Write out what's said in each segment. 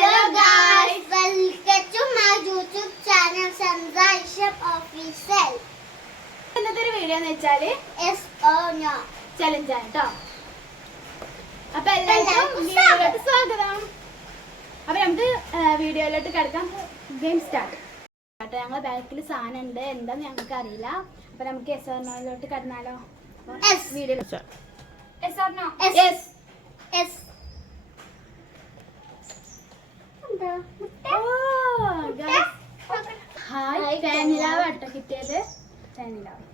Hello guys, welcome to my YouTube channel Sandra Isham Official. ഇന്നത്തെ video എന്ന് വെച്ചാൽ yes or no challenge ആണ് ട്ടോ. അപ്പോൾ എല്ലാവർക്കും വീഡിയോയിലോട്ട് സ്വാഗതം. അപ്പോൾ നമുക്ക് വീഡിയോയിലോട്ട് കിടക്കാം. Game start. ഞങ്ങളുടെ ബാക്കിൽ സാധനം ഉണ്ട്, എന്താന്ന് ഞങ്ങൾക്ക് അറിയില്ല. അപ്പോൾ നമുക്ക് yes or no ലോട്ട് കടന്നാലോ? yes video yes or no? yes yes hi ഫാനിലാവ് ആട്ടോ കിട്ടിയത്. ഫാനിലാവ്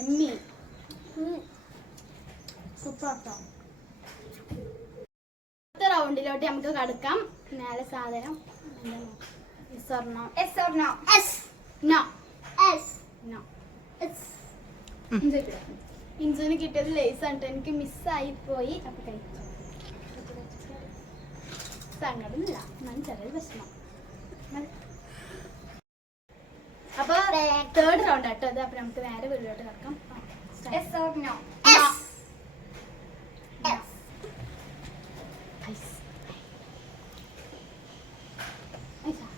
എമ്മി സൂപ്പർ ട്ടോ. അടുത്ത റൗണ്ടിലോട്ട് നമുക്ക് കടക്കാം. മേലെ സാധനം സ്വർണ്ണം. yes or no yes no yes no. yes ഇൻസുവിന് കിട്ടിയത് ലേസ് ആണ്. എനിക്ക് മിസ്സായി പോയി. അപ്പൊ കഴിച്ചു സങ്കടമില്ല, ഞാൻ ചെറിയ വിഷമം. അപ്പൊ തേർഡ് റൗണ്ട് ആട്ടോ അത്. അപ്പൊ നമുക്ക് നേരെ വീട്ടിലോട്ട് കിടക്കാം. yes or no yes yes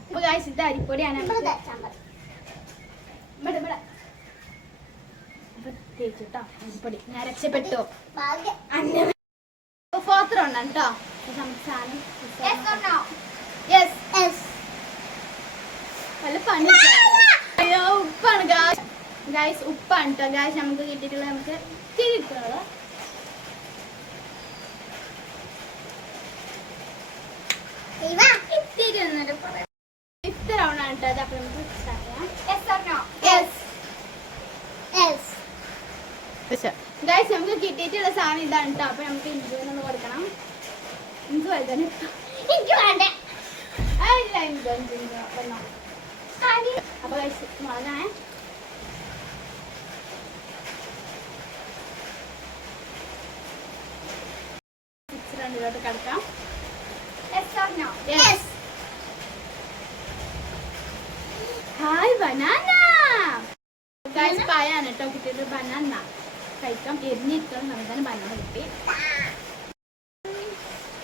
അപ്പൊ ഗായ്സ് ഇത് അരിപ്പൊടിയാണ്. തേച്ചിട്ടോ അരിപ്പൊടി. ഞാൻ രക്ഷപ്പെട്ടു. ഫോർത്ത് റൗണ്ട് ആണ് കേട്ടോ. നമുക്ക് സാധനം yes or no yes yes വല്ല പണി. അയ്യോ ഉപ്പാണ് ഗായ്സ്, ഉപ്പാണ് കേട്ടോ ഗായ്സ് നമുക്ക് കിട്ടിയിട്ടുള്ളത്. നമുക്ക് തിരിക്കുള്ളത് ഫിഫ്ത്ത് റൗണ്ട് ആണ് കേട്ടോ അത്. അപ്പൊ നമുക്ക് സ്റ്റാർട്ട് ചെയ്യാം. yes or no yes yes guys നമുക്ക് കിട്ടിയിട്ടുള്ള സാധനം ഇതാണ് കേട്ടോ. അപ്പൊ നമുക്ക് ഇഞ്ചിനൊന്ന് കൊടുക്കണം. ഇഞ്ചി വലുതാണ്. എനിക്ക് വേണ്ട ഇല്ല ഇഞ്ചി വന്നോ. അപ്പൊ ഗായ്സ് മുളകാണ്. സിക്സ് റൗണ്ടിലോട്ട് കിടക്കാം. yes or no yes hi banana. Guys പായാണ് കേട്ടോ കിട്ടിയിട്ട്. ബനാന കഴിക്കാം. എരിഞ്ഞിരിക്കണം. നമുക്ക് തന്നെ ബനാന കിട്ടി.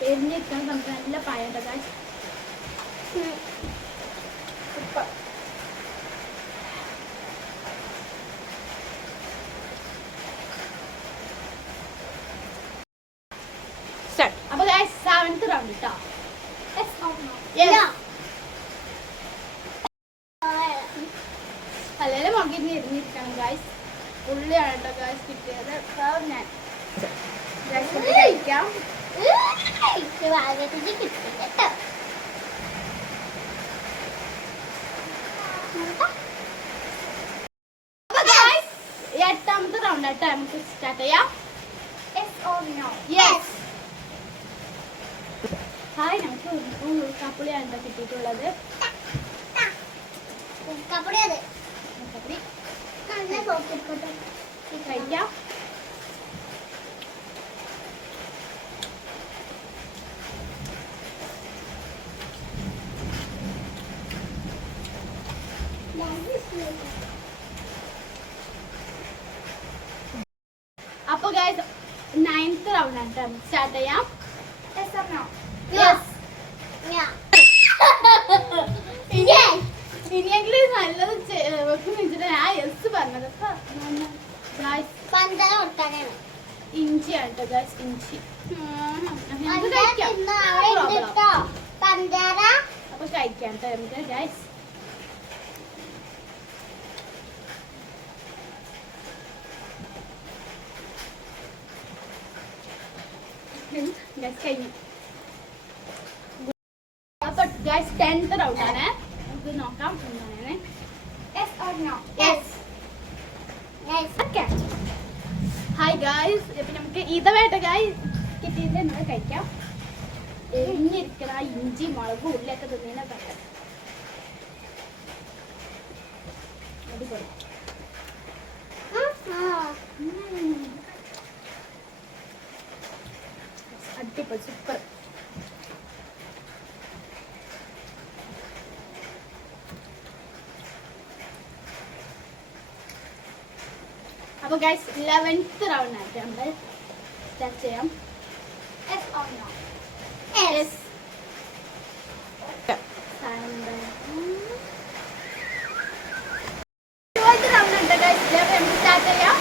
എരിഞ്ഞിരിക്കണം. നമുക്ക് നല്ല പായ കേട്ടോ ഗായ്സ്. സൂപ്പർ. സ്റ്റാർട്ട്. അപ്പൊ ഗായ്സ് സെവൻത്ത് റൗണ്ട് കേട്ടോ. yes or no Yes. no പലരും മുളകിന് എരിഞ്ഞിരിക്കണം ഗായ്സ്. ഉള്ളിയാണ് കേട്ടോ ഗായ്സ് കിട്ടിയത്. ഞാൻ ഗായ്സ് ഇത് കഴിക്കാം. എട്ടാമത്തെ റൗണ്ട് ആയിട്ട് നമുക്ക് സ്റ്റാർട്ട് ചെയ്യാം. yes or no yes hi. നമുക്ക് ഉൾക്കാപ്പുളിയാണ് കിട്ടിയിട്ടുള്ളത്. കപ്പടി അതെ ഉൾക്കാപ്പുളി നല്ല നോക്കിക്കോട്ടെ കഴിക്കാം. അപ്പൊ ഗായ്സ് നയൻത്ത് റൗണ്ട് ആണ് സ്റ്റാർട്ട് ചെയ്യാം. yes or no yes yeah ഇനിയെങ്കിലും നല്ലത് വെക്കും വെച്ചിട്ട് ഞാൻ യെസ് പറഞ്ഞത്. ഗായ്സ് പഞ്ചാര കൊടുക്കാനാണ് ഇഞ്ചിയാണ് കേട്ടോ ഗായ്സ്. ഇഞ്ചി പഞ്ചാര അപ്പൊ കഴിക്കാം കേട്ടോ നമുക്ക് ഗായ്സ്. കഴിഞ്ഞു. അപ്പൊ ഗായ്സ് 10th റൗണ്ട് ആണ്. നമുക്ക് നോക്കാം എന്താണ്. yes or no yes yes hi guys. ഇപ്പൊ നമുക്ക് ഇതവേട്ട ഗായ്സ് കിട്ടിയിട്ട് നമുക്ക് കഴിക്കാം. എരിഞ്ഞിരിക്കണ ഇഞ്ചി മുളക് ഉള്ളിയൊക്കെ തിന്നതിനെ പറയാം. അടിപൊളി. അടിപൊളി സൂപ്പർ. അപ്പോൾ ഗൈസ് 11th റൗണ്ട് ആയിട്ട് നമ്മൾ സ്റ്റാർട്ട് ചെയ്യാം. Yes or no? Yes. Round ഉണ്ട് ഗൈസ്. നമുക്ക് സ്റ്റാർട്ട് ചെയ്യാം.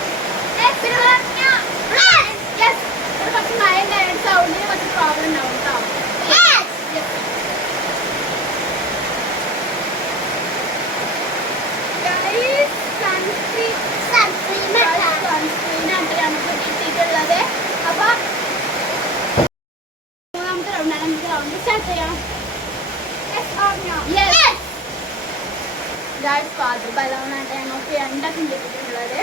യെസ്. ഒരു കുറച്ച് മഴ ഉണ്ടായിട്ട് സൗണ്ടിന് കുറച്ച് പ്രോബ്ലം ഉണ്ടാവും കേട്ടോ. നമുക്ക് കിട്ടിയിട്ടുള്ളത്. അപ്പൊ മൂന്നാമത്തെ റൗണ്ടാണ്. നമുക്ക് റൗണ്ട് സ്റ്റാർട്ട് ചെയ്യാം. ഗൈസ് ഫാദർ ബലൂണായിട്ട് ഞങ്ങൾക്ക് രണ്ടൊക്കെ കിട്ടിയിട്ടുള്ളത്.